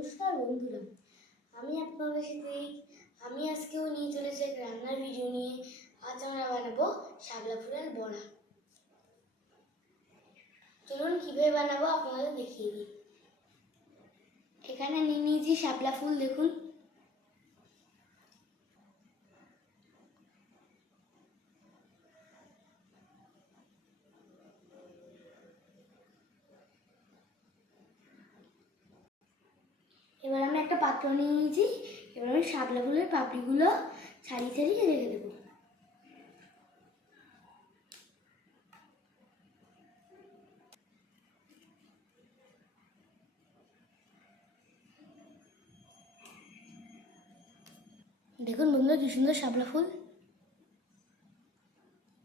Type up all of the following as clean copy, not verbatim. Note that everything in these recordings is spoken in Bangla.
নমস্কার বন্ধুরা, আমি আপনাদের সাথে আজকেও নিয়ে চলেছি এক রান্নার ভিডিও নিয়ে। আজ আমরা বানাবো শাপলা ফুলের বড়া। চলুন কিভাবে বানাবো আপনাদের দেখিয়ে দিই। এখানে নিয়ে নিয়েছি শাপলা ফুল, দেখুন। এবার আমি একটা পাত্র নিয়ে নিয়েছি। এবার আমি শাপলা ফুলের পাপড়িগুলো ছাড়িয়ে ছাড়িয়ে রেখে দেবো। দেখুন বন্ধুরা, কি সুন্দর শাপলা ফুল।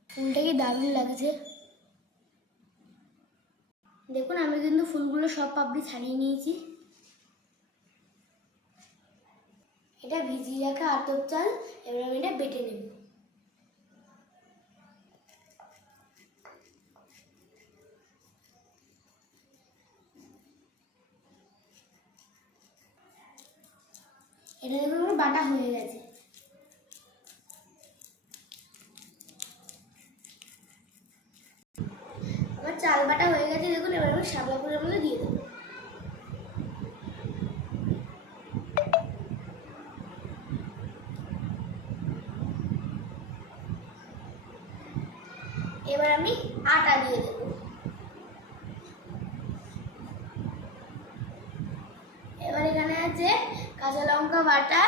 ফুলটা কি দারুণ লাগছে। দেখুন আমি কিন্তু ফুলগুলো সব পাপড়ি ছাড়িয়ে নিয়েছি। এটা ভিজিয়ে রাখা আতপ চাল। এবার আমি এটা বেটে নেব। এটা দেখুন আমার বাটা হয়ে গেছে। আমার চাল বাটা হয়ে গেছে, দেখুন। এবার আমি শাপলা ফুলের মধ্যে দিয়ে দেবো। এবার আমি আটা দিয়ে দেবো। এবার এখানে আছে কাঁচা লঙ্কা বাটা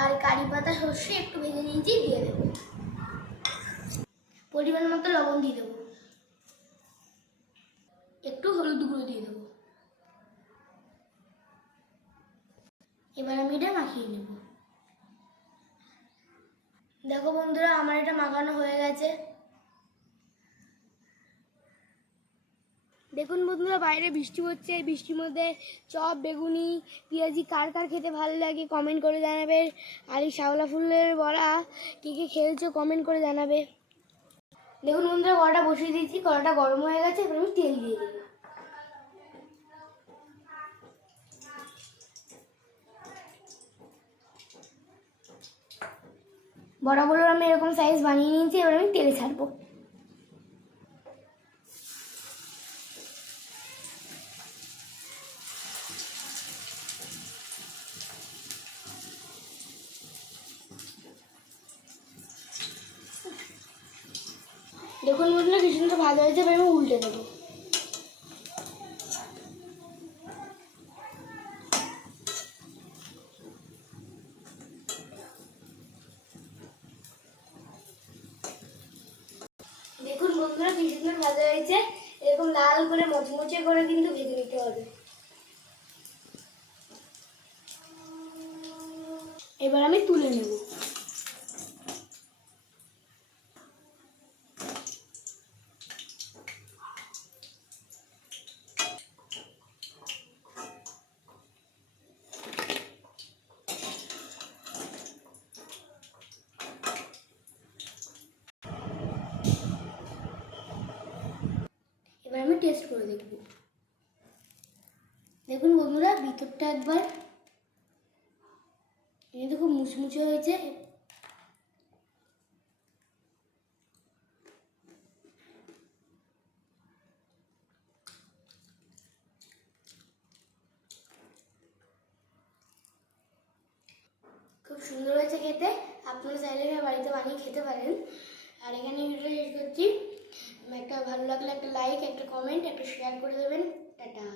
আর কারি পাতা সর্ষে একটু ভেজে নিয়েছি, দিয়ে দেবো। পরিমাণ মতো লবণ দিয়ে দেবো। একটু হলুদ গুঁড়ো দিয়ে দেবো। এবার আমি এটা মাখিয়ে নেব। দেখো বন্ধুরা, আমার এটা মাখানো হয়ে গেছে। দেখুন বন্ধুরা, বাইরে বৃষ্টি হচ্ছে। এই বৃষ্টির মধ্যে চপ, বেগুনি, পেঁয়াজি কার কার খেতে ভালো লাগে কমেন্ট করে জানাবে। আর এই শাপলা ফুলের বড়া কে কে খেয়েছো কমেন্ট করে জানাবে। দেখুন বন্ধুরা, কড়াটা বসিয়ে দিয়েছি। কড়াটা গরম হয়ে গেছে। এবার আমি তেল দিয়ে দেবো। বড়াগুলো আমি এরকম সাইজ বানিয়ে নিয়েছি। এবার আমি তেলে ছাড়বো। দেখুন বন্ধুরা, কি সুন্দর ভাজা হয়েছে। এবার আমি উল্টে দেবো। দেখুন বন্ধুরা, কি সুন্দর ভাজা হয়েছে। এরকম লাল করে মচমচে করে কিন্তু ভেজে নিতে হবে। এবার আমি তুলে নেব। এবার আমি টেস্ট করে দেখব। দেখুন বন্ধুরা, ভিতরটা একবার এটা খুব মুচমুচে হয়েছে। খুব সুন্দর হয়েছে খেতে। আপনারা চাইলে বাড়িতে বানিয়ে খেতে পারেন। আর এখানে ভিডিওটা শেষ করছি। একটা ভালো লাগলে একটা লাইক, একটা কমেন্ট, একটা শেয়ার করে দেবেন। টাটা।